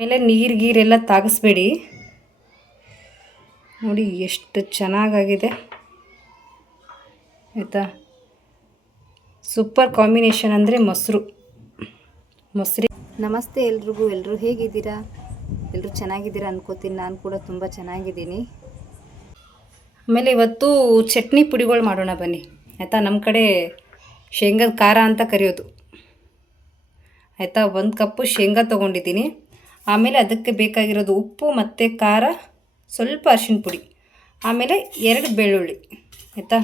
ಆಮೇಲೆ ನೀರು ಗೀರೆಲ್ಲ ತಾಗಿಸ್ಬೇಡಿ. ನೋಡಿ ಎಷ್ಟು ಚೆನ್ನಾಗಾಗಿದೆ ಆಯಿತಾ. ಸೂಪರ್ ಕಾಂಬಿನೇಷನ್ ಅಂದರೆ ಮೊಸರು. ನಮಸ್ತೆ ಎಲ್ರಿಗೂ. ಎಲ್ಲರೂ ಹೇಗಿದ್ದೀರಾ? ಎಲ್ಲರೂ ಚೆನ್ನಾಗಿದ್ದೀರಾ ಅನ್ಕೋತೀನಿ. ನಾನು ಕೂಡ ತುಂಬ ಚೆನ್ನಾಗಿದ್ದೀನಿ. ಆಮೇಲೆ ಇವತ್ತು ಚಟ್ನಿ ಪುಡಿಗಳು ಮಾಡೋಣ ಬನ್ನಿ ಆಯಿತಾ. ನಮ್ಮ ಕಡೆ ಶೇಂಗಾದ ಖಾರ ಅಂತ ಕರೆಯೋದು ಆಯಿತಾ. 1 ಕಪ್ಪು ಶೇಂಗಾ ತೊಗೊಂಡಿದ್ದೀನಿ. ಆಮೇಲೆ ಅದಕ್ಕೆ ಬೇಕಾಗಿರೋದು ಉಪ್ಪು ಮತ್ತು ಖಾರ, ಸ್ವಲ್ಪ ಅರಿಶಿನ ಪುಡಿ, ಆಮೇಲೆ 2 ಬೆಳ್ಳುಳ್ಳಿ ಆಯಿತಾ.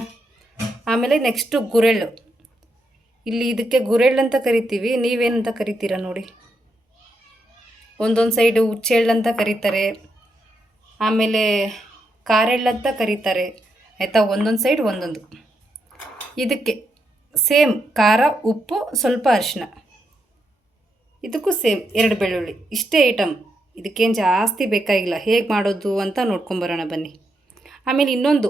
ಆಮೇಲೆ ನೆಕ್ಸ್ಟು ಗುರೆಳ್ಳು. ಇಲ್ಲಿ ಇದಕ್ಕೆ ಗುರೆಳ್ಳು ಅಂತ ಕರಿತೀವಿ, ನೀವೇನಂತ ಕರಿತೀರಾ ನೋಡಿ. ಒಂದೊಂದು ಸೈಡು ಹುಚ್ಚೆಳ್ಳು ಅಂತ ಕರೀತಾರೆ, ಆಮೇಲೆ ಕಾರೆಳ್ಳು ಅಂತ ಕರೀತಾರೆ ಆಯಿತಾ. ಒಂದೊಂದು ಸೈಡ್ ಒಂದೊಂದು. ಇದಕ್ಕೆ ಸೇಮ್ ಖಾರ, ಉಪ್ಪು, ಸ್ವಲ್ಪ ಅರಿಶಿನ. ಇದಕ್ಕೂ ಸೇಮ್ 2 ಬೆಳ್ಳುಳ್ಳಿ. ಇಷ್ಟೇ ಐಟಮ್, ಇದಕ್ಕೇನು ಜಾಸ್ತಿ ಬೇಕಾಗಿಲ್ಲ. ಹೇಗೆ ಮಾಡೋದು ಅಂತ ನೋಡ್ಕೊಂಬರೋಣ ಬನ್ನಿ. ಆಮೇಲೆ ಇನ್ನೊಂದು,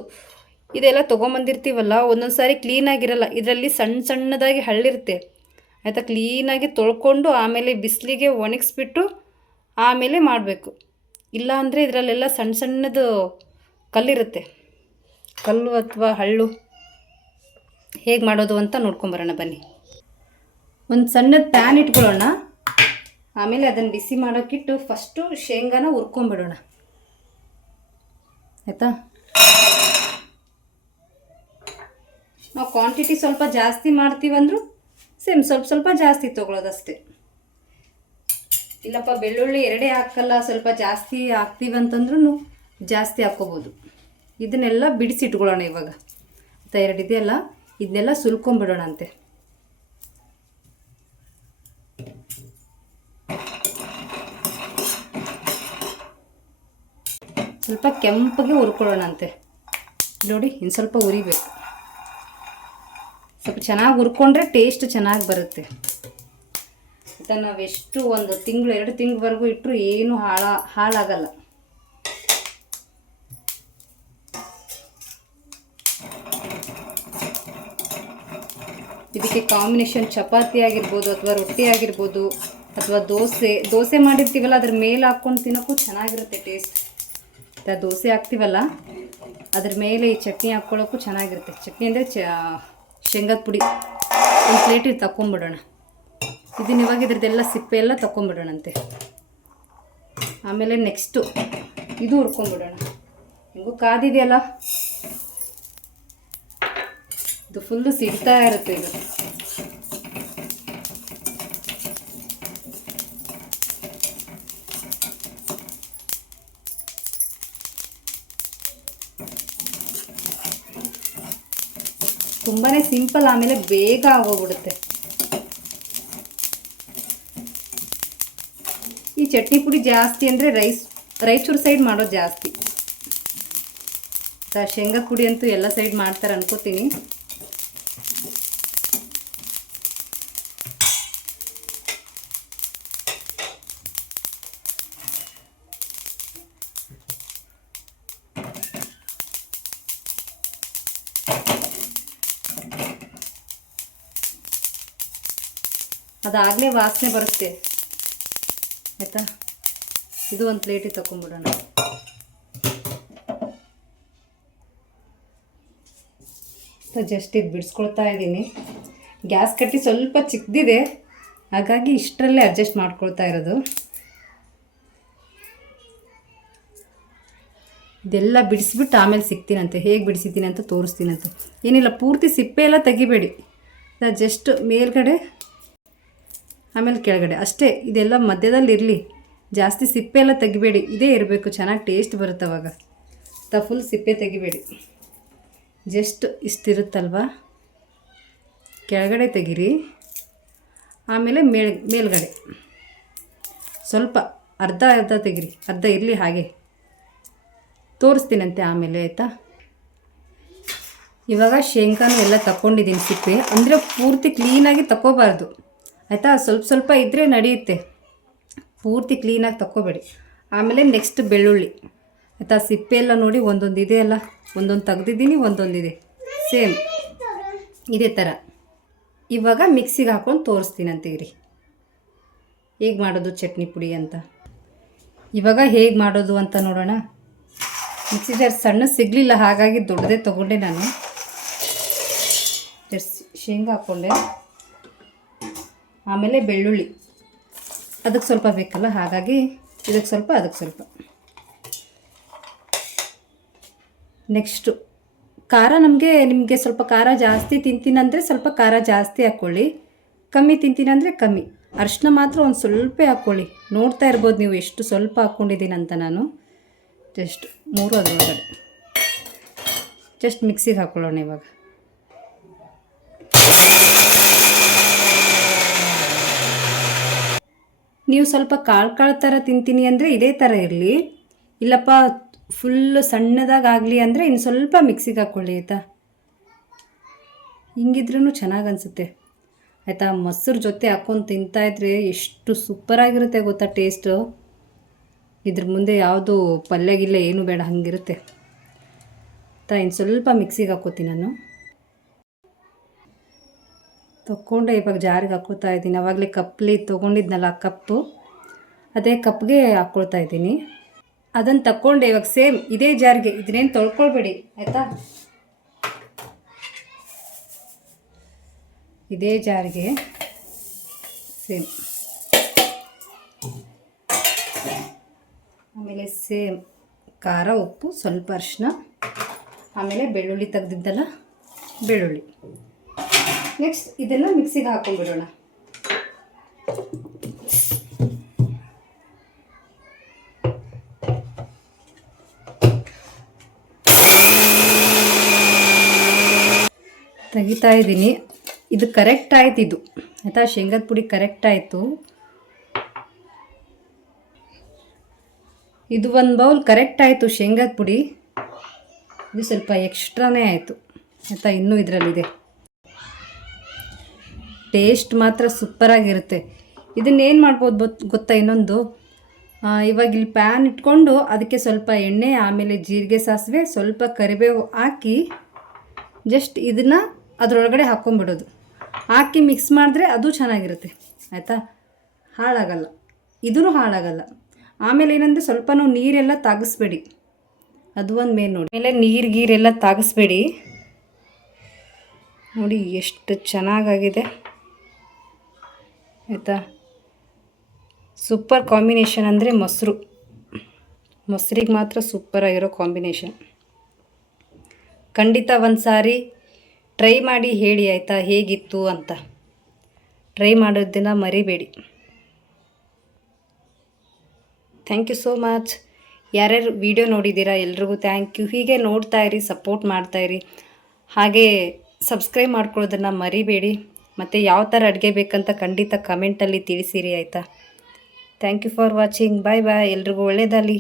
ಇದೆಲ್ಲ ತೊಗೊಂಬಂದಿರ್ತೀವಲ್ಲ, ಒಂದೊಂದು ಸಾರಿ ಕ್ಲೀನಾಗಿರಲ್ಲ. ಇದರಲ್ಲಿ ಸಣ್ಣ ಸಣ್ಣದಾಗಿ ಹಳ್ಳಿರುತ್ತೆ ಆಯಿತಾ. ಕ್ಲೀನಾಗಿ ತೊಳ್ಕೊಂಡು ಆಮೇಲೆ ಬಿಸಿಲಿಗೆ ಒಣಗಿಸ್ಬಿಟ್ಟು ಆಮೇಲೆ ಮಾಡಬೇಕು. ಇಲ್ಲ ಅಂದರೆ ಇದರಲ್ಲೆಲ್ಲ ಸಣ್ಣ ಸಣ್ಣದು ಕಲ್ಲಿರುತ್ತೆ, ಕಲ್ಲು ಅಥವಾ ಹಳ್ಳು. ಹೇಗೆ ಮಾಡೋದು ಅಂತ ನೋಡ್ಕೊಂಬರೋಣ ಬನ್ನಿ. ಒಂದು ಸಣ್ಣದ ಪ್ಯಾನ್ ಇಟ್ಕೊಳ್ಳೋಣ. ಆಮೇಲೆ ಅದನ್ನು ಬಿಸಿ ಮಾಡೋಕ್ಕಿಟ್ಟು ಫಸ್ಟು ಶೇಂಗಾನ ಹುರ್ಕೊಂಬಿಡೋಣ ಆಯಿತಾ. ನಾವು ಕ್ವಾಂಟಿಟಿ ಸ್ವಲ್ಪ ಜಾಸ್ತಿ ಮಾಡ್ತೀವಂದ್ರೂ ಸೇಮ್ ಸ್ವಲ್ಪ ಸ್ವಲ್ಪ ಜಾಸ್ತಿ ತೊಗೊಳೋದಷ್ಟೇ. ಇಲ್ಲಪ್ಪ ಬೆಳ್ಳುಳ್ಳಿ 2 ಹಾಕಲ್ಲ, ಸ್ವಲ್ಪ ಜಾಸ್ತಿ ಹಾಕ್ತೀವಂತಂದ್ರೂ ಜಾಸ್ತಿ ಹಾಕ್ಕೋಬೋದು. ಇದನ್ನೆಲ್ಲ ಬಿಡಿಸಿಟ್ಕೊಳ್ಳೋಣ ಇವಾಗ ಆಯಿತಾ. 2 ಇದೆಯಲ್ಲ, ಇದನ್ನೆಲ್ಲ ಸುಲ್ಕೊಂಬಿಡೋಣ ಅಂತೆ. ಸ್ವಲ್ಪ ಕೆಂಪಗೆ ಹುರ್ಕೊಳ್ಳೋಣ ಅಂತೆ. ನೋಡಿ, ಇನ್ನು ಸ್ವಲ್ಪ ಉರಿಬೇಕು. ಸ್ವಲ್ಪ ಚೆನ್ನಾಗಿ ಹುರ್ಕೊಂಡ್ರೆ ಟೇಸ್ಟ್ ಚೆನ್ನಾಗಿ ಬರುತ್ತೆ ಆಯಿತಾ. ನಾವೆಷ್ಟು 1 ತಿಂಗಳು 2 ತಿಂಗಳವರೆಗೂ ಇಟ್ಟರು ಏನೂ ಹಾಳಾಗಲ್ಲ. ಇದಕ್ಕೆ ಕಾಂಬಿನೇಷನ್ ಚಪಾತಿ ಆಗಿರ್ಬೋದು, ಅಥವಾ ರೊಟ್ಟಿ ಆಗಿರ್ಬೋದು, ಅಥವಾ ದೋಸೆ ಮಾಡಿರ್ತೀವಲ್ಲ ಅದ್ರ ಮೇಲೆ ಹಾಕ್ಕೊಂಡು ತಿನ್ನೋಕ್ಕೂ ಚೆನ್ನಾಗಿರುತ್ತೆ ಟೇಸ್ಟ್. ದೋಸೆ ಹಾಕ್ತೀವಲ್ಲ ಅದ್ರ ಮೇಲೆ ಈ ಚಟ್ನಿ ಹಾಕ್ಕೊಳ್ಳೋಕ್ಕೂ ಚೆನ್ನಾಗಿರುತ್ತೆ. ಚಟ್ನಿ ಅಂದರೆ ಶೇಂಗಾದ ಪುಡಿ. ಒಂದು ಪ್ಲೇಟಿಗೆ ತಗೊಂಬಿಡೋಣ. ಇದನ್ನ ಇವಾಗ ಇದ್ರದ್ದೆಲ್ಲ ಸಿಪ್ಪೆ ಎಲ್ಲ ತಗೊಂಬಿಡೋಣಂತೆ. ಆಮೇಲೆ ನೆಕ್ಸ್ಟು ಇದು ಹುರ್ಕೊಂಬಿಡೋಣ. ಹಿಂಗೂ ಕಾದಿದೆಯಲ್ಲ, ಇದು ಫುಲ್ಲು ಸಿಗ್ತಾ ಇರುತ್ತೆ ಇದು. ತುಂಬಾ ಸಿಂಪಲ್, ಆಮೇಲೆ ಬೇಗ ಆಗೋಗ್ಬಿಡುತ್ತೆ. ಈ ಚಟ್ನಿ ಪುಡಿ ಜಾಸ್ತಿ ಅಂದರೆ ರಾಯಚೂರು ಸೈಡ್ ಮಾಡೋದು ಜಾಸ್ತಿ. ಶೇಂಗಾ ಪುಡಿ ಅಂತೂ ಎಲ್ಲ ಸೈಡ್ ಮಾಡ್ತಾರೆ ಅನ್ಕೋತೀನಿ. ಅದಾಗಲೇ ವಾಸನೆ ಬರುತ್ತೆ ಆಯಿತಾ. ಇದು ಒಂದು ಪ್ಲೇಟಿಗೆ ತಗೊಂಬಿಡೋಣ. ಜಸ್ಟ್ ಇದು ಬಿಡಿಸ್ಕೊಳ್ತಾ ಇದ್ದೀನಿ. ಗ್ಯಾಸ್ ಕಟ್ಟಿ ಸ್ವಲ್ಪ ಚಿಕ್ಕದಿದೆ, ಹಾಗಾಗಿ ಇಷ್ಟರಲ್ಲೇ ಅಡ್ಜಸ್ಟ್ ಮಾಡ್ಕೊಳ್ತಾ ಇರೋದು. ಇದೆಲ್ಲ ಬಿಡಿಸ್ಬಿಟ್ಟು ಆಮೇಲೆ ಸಿಗ್ತೀನಂತೆ, ಹೇಗೆ ಬಿಡಿಸಿದ್ದೀನಿ ಅಂತ ತೋರಿಸ್ತೀನಂತೆ. ಏನಿಲ್ಲ, ಪೂರ್ತಿ ಸಿಪ್ಪೆ ಎಲ್ಲ ತೆಗಿಬೇಡಿ, ಜಸ್ಟ್ ಮೇಲ್ಗಡೆ ಆಮೇಲೆ ಕೆಳಗಡೆ ಅಷ್ಟೇ. ಇದೆಲ್ಲ ಮಧ್ಯದಲ್ಲಿ ಇರಲಿ, ಜಾಸ್ತಿ ಸಿಪ್ಪೆ ಎಲ್ಲ ತೆಗಿಬೇಡಿ. ಇದೇ ಇರಬೇಕು, ಚೆನ್ನಾಗಿ ಟೇಸ್ಟ್ ಬರುತ್ತೆ ಅವಾಗ. ಫುಲ್ ಸಿಪ್ಪೆ ತೆಗಿಬೇಡಿ, ಜಸ್ಟ್ ಇಷ್ಟಿರುತ್ತಲ್ವ ಕೆಳಗಡೆ ತೆಗಿರಿ. ಆಮೇಲೆ ಮೇಲ್ಗಡೆ ಸ್ವಲ್ಪ ಅರ್ಧ ತೆಗಿರಿ, ಅರ್ಧ ಇರಲಿ ಹಾಗೆ. ತೋರಿಸ್ತೀನಂತೆ ಆಮೇಲೆ ಆಯಿತಾ. ಇವಾಗ ಶೇಂಗಾನು ಎಲ್ಲ ತಗೊಂಡಿದ್ದೀನಿ ಸಿಪ್ಪೆ, ಅಂದರೆ ಪೂರ್ತಿ ಕ್ಲೀನಾಗಿ ತಗೋಬಾರ್ದು ಆಯಿತಾ. ಸ್ವಲ್ಪ ಸ್ವಲ್ಪ ಇದ್ದರೆ ನಡೆಯುತ್ತೆ, ಪೂರ್ತಿ ಕ್ಲೀನಾಗಿ ತಗೋಬೇಡಿ. ಆಮೇಲೆ ನೆಕ್ಸ್ಟ್ ಬೆಳ್ಳುಳ್ಳಿ ಆಯಿತಾ. ಸಿಪ್ಪೆ ಎಲ್ಲ ನೋಡಿ ಒಂದೊಂದು ಇದೆಯಲ್ಲ, ಒಂದೊಂದು ತೆಗ್ದಿದ್ದೀನಿ, ಒಂದೊಂದಿದೆ ಸೇಮ್ ಇದೇ ಥರ. ಇವಾಗ ಮಿಕ್ಸಿಗೆ ಹಾಕ್ಕೊಂಡು ತೋರಿಸ್ತೀನಂತೀರಿ ಹೇಗೆ ಮಾಡೋದು ಚಟ್ನಿ ಪುಡಿ ಅಂತ. ಇವಾಗ ಹೇಗೆ ಮಾಡೋದು ಅಂತ ನೋಡೋಣ. ಮಿಕ್ಸಿ ಜಾರ್ ಸಣ್ಣ ಸಿಗಲಿಲ್ಲ, ಹಾಗಾಗಿ ದೊಡ್ಡದೇ ತೊಗೊಂಡೆ ನಾನು. ಶೇಂಗಾ ಹಾಕ್ಕೊಂಡೆ, ಆಮೇಲೆ ಬೆಳ್ಳುಳ್ಳಿ ಅದಕ್ಕೆ ಸ್ವಲ್ಪ ಬೇಕಲ್ಲ, ಹಾಗಾಗಿ ಇದಕ್ಕೆ ಸ್ವಲ್ಪ ಅದಕ್ಕೆ ಸ್ವಲ್ಪ. ನೆಕ್ಸ್ಟು ಖಾರ ನಿಮಗೆ ಸ್ವಲ್ಪ ಖಾರ ಜಾಸ್ತಿ ತಿಂತೀನಂದರೆ ಸ್ವಲ್ಪ ಖಾರ ಜಾಸ್ತಿ ಹಾಕ್ಕೊಳ್ಳಿ, ಕಮ್ಮಿ ತಿಂತೀನಂದರೆ ಕಮ್ಮಿ. ಅರಿಶಿನ ಮಾತ್ರ ಒಂದು ಸ್ವಲ್ಪ ಹಾಕ್ಕೊಳ್ಳಿ. ನೋಡ್ತಾ ಇರ್ಬೋದು ನೀವು ಎಷ್ಟು ಸ್ವಲ್ಪ ಹಾಕ್ಕೊಂಡಿದ್ದೀನಿ ಅಂತ ನಾನು. ಜಸ್ಟ್ 3 ಅದರೊಳಗಡೆ ಜಸ್ಟ್ ಮಿಕ್ಸಿಗೆ ಹಾಕ್ಕೊಳ್ಳೋಣ ಇವಾಗ. ನೀವು ಸ್ವಲ್ಪ ಕಾಳು ಥರ ತಿಂತೀನಿ ಅಂದರೆ ಇದೇ ಥರ ಇರಲಿ, ಇಲ್ಲಪ್ಪ ಫುಲ್ಲು ಸಣ್ಣದಾಗಲಿ ಅಂದರೆ ಇನ್ನು ಸ್ವಲ್ಪ ಮಿಕ್ಸಿಗೆ ಹಾಕ್ಕೊಳ್ಳಿ ಆಯಿತಾ. ಹಿಂಗಿದ್ರೂ ಚೆನ್ನಾಗಿ ಅನಿಸುತ್ತೆ ಆಯಿತಾ. ಮೊಸರು ಜೊತೆ ಹಾಕ್ಕೊಂಡು ತಿಂತಾಯಿದ್ರೆ ಎಷ್ಟು ಸೂಪರಾಗಿರುತ್ತೆ ಗೊತ್ತಾ ಟೇಸ್ಟು. ಇದ್ರ ಮುಂದೆ ಯಾವುದು ಪಲ್ಯಗಿಲ್ಲ ಏನೂ ಬೇಡ, ಹಂಗಿರುತ್ತೆ ಆಯಿತಾ. ಇನ್ನು ಸ್ವಲ್ಪ ಮಿಕ್ಸಿಗೆ ಹಾಕ್ಕೋತೀನಿ ನಾನು. ತೊಗೊಂಡೆ ಇವಾಗ ಜಾರಿಗೆ ಹಾಕ್ಕೊತಾ ಇದ್ದೀನಿ. ಆವಾಗಲೇ ಕಪ್ಪಲ್ಲಿ ತೊಗೊಂಡಿದ್ನಲ್ಲ ಆ ಕಪ್ಪು, ಅದೇ ಕಪ್ಗೆ ಹಾಕ್ಕೊಳ್ತಾ ಇದ್ದೀನಿ. ಅದನ್ನು ತಗೊಂಡೆ ಇವಾಗ ಸೇಮ್ ಇದೇ ಜಾರಿಗೆ, ಇದನ್ನೇನು ತೊಳ್ಕೊಳ್ಬೇಡಿ ಆಯಿತಾ. ಇದೇ ಜಾರಿಗೆ ಸೇಮ್, ಆಮೇಲೆ ಸೇಮ್ ಖಾರ, ಉಪ್ಪು, ಸ್ವಲ್ಪ ಅರಿಶಿನ, ಆಮೇಲೆ ಬೆಳ್ಳುಳ್ಳಿ ತೆಗೆದಿದ್ದಲ್ಲ ಬೆಳ್ಳುಳ್ಳಿ. ನೆಕ್ಸ್ಟ್ ಇದೆಲ್ಲ ಮಿಕ್ಸಿಗೆ ಹಾಕ್ಕೊಂಡ್ಬಿಡೋಣ. ತೆಗಿತಾ ಇದ್ದೀನಿ. ಇದು ಕರೆಕ್ಟ್ ಆಯ್ತು ಇದು ಆಯಿತಾ. ಶೇಂಗಾದ ಪುಡಿ ಕರೆಕ್ಟ್ ಆಯಿತು. ಇದು 1 ಬೌಲ್ ಕರೆಕ್ಟ್ ಆಯಿತು ಶೇಂಗಾದ ಪುಡಿ. ಇದು ಸ್ವಲ್ಪ ಎಕ್ಸ್ಟ್ರಾನೇ ಆಯಿತು ಆಯಿತಾ. ಇನ್ನೂ ಇದರಲ್ಲಿದೆ. ಟೇಸ್ಟ್ ಮಾತ್ರ ಸೂಪರಾಗಿರುತ್ತೆ. ಇದನ್ನೇನು ಮಾಡ್ಬೋದು ಗೊತ್ತಾ, ಇನ್ನೊಂದು ಇವಾಗ ಇಲ್ಲಿ ಪ್ಯಾನ್ ಇಟ್ಕೊಂಡು ಅದಕ್ಕೆ ಸ್ವಲ್ಪ ಎಣ್ಣೆ, ಆಮೇಲೆ ಜೀರಿಗೆ, ಸಾಸಿವೆ, ಸ್ವಲ್ಪ ಕರಿಬೇವು ಹಾಕಿ ಜಸ್ಟ್ ಇದನ್ನು ಅದರೊಳಗಡೆ ಹಾಕ್ಕೊಂಬಿಡೋದು. ಹಾಕಿ ಮಿಕ್ಸ್ ಮಾಡಿದ್ರೆ ಅದು ಚೆನ್ನಾಗಿರುತ್ತೆ ಆಯಿತಾ, ಹಾಳಾಗಲ್ಲ, ಇದೂ ಹಾಳಾಗಲ್ಲ. ಆಮೇಲೆ ಏನಂದರೆ ಸ್ವಲ್ಪ ನೀರೆಲ್ಲ ತಾಗಿಸ್ಬೇಡಿ, ಅದು ಒಂದು ಮೇನ್ ನೋಡಿ. ಆಮೇಲೆ ನೀರೆಲ್ಲ ತಾಗಿಸ್ಬೇಡಿ. ನೋಡಿ ಎಷ್ಟು ಚೆನ್ನಾಗಾಗಿದೆ ಆಯಿತಾ. ಸೂಪರ್ ಕಾಂಬಿನೇಷನ್ ಅಂದರೆ ಮೊಸರಿಗೆ ಮಾತ್ರ ಸೂಪರಾಗಿರೋ ಕಾಂಬಿನೇಷನ್. ಖಂಡಿತ ಒಂದು ಸಾರಿ ಟ್ರೈ ಮಾಡಿ ಹೇಳಿ ಆಯಿತಾ, ಹೇಗಿತ್ತು ಅಂತ. ಟ್ರೈ ಮಾಡೋದನ್ನ ಮರಿಬೇಡಿ. Thank you so much. ಯಾರ್ಯಾರು ವಿಡಿಯೋ ನೋಡಿದ್ದೀರಾ ಎಲ್ರಿಗೂ ಥ್ಯಾಂಕ್ ಯು. ಹೀಗೆ ನೋಡ್ತಾಯಿರಿ, ಸಪೋರ್ಟ್ ಮಾಡ್ತಾಯಿರಿ, ಹಾಗೆ ಸಬ್ಸ್ಕ್ರೈಬ್ ಮಾಡ್ಕೊಳ್ಳೋದನ್ನು ಮರಿಬೇಡಿ. ಮತ್ತು ಯಾವ ಥರ ಅಡುಗೆ ಬೇಕಂತ ಖಂಡಿತ ಕಮೆಂಟಲ್ಲಿ ತಿಳಿಸಿರಿ ಆಯಿತಾ. Thank you for watching. Bye bye. ಎಲ್ರಿಗೂ ಒಳ್ಳೆಯದಾಗಲಿ.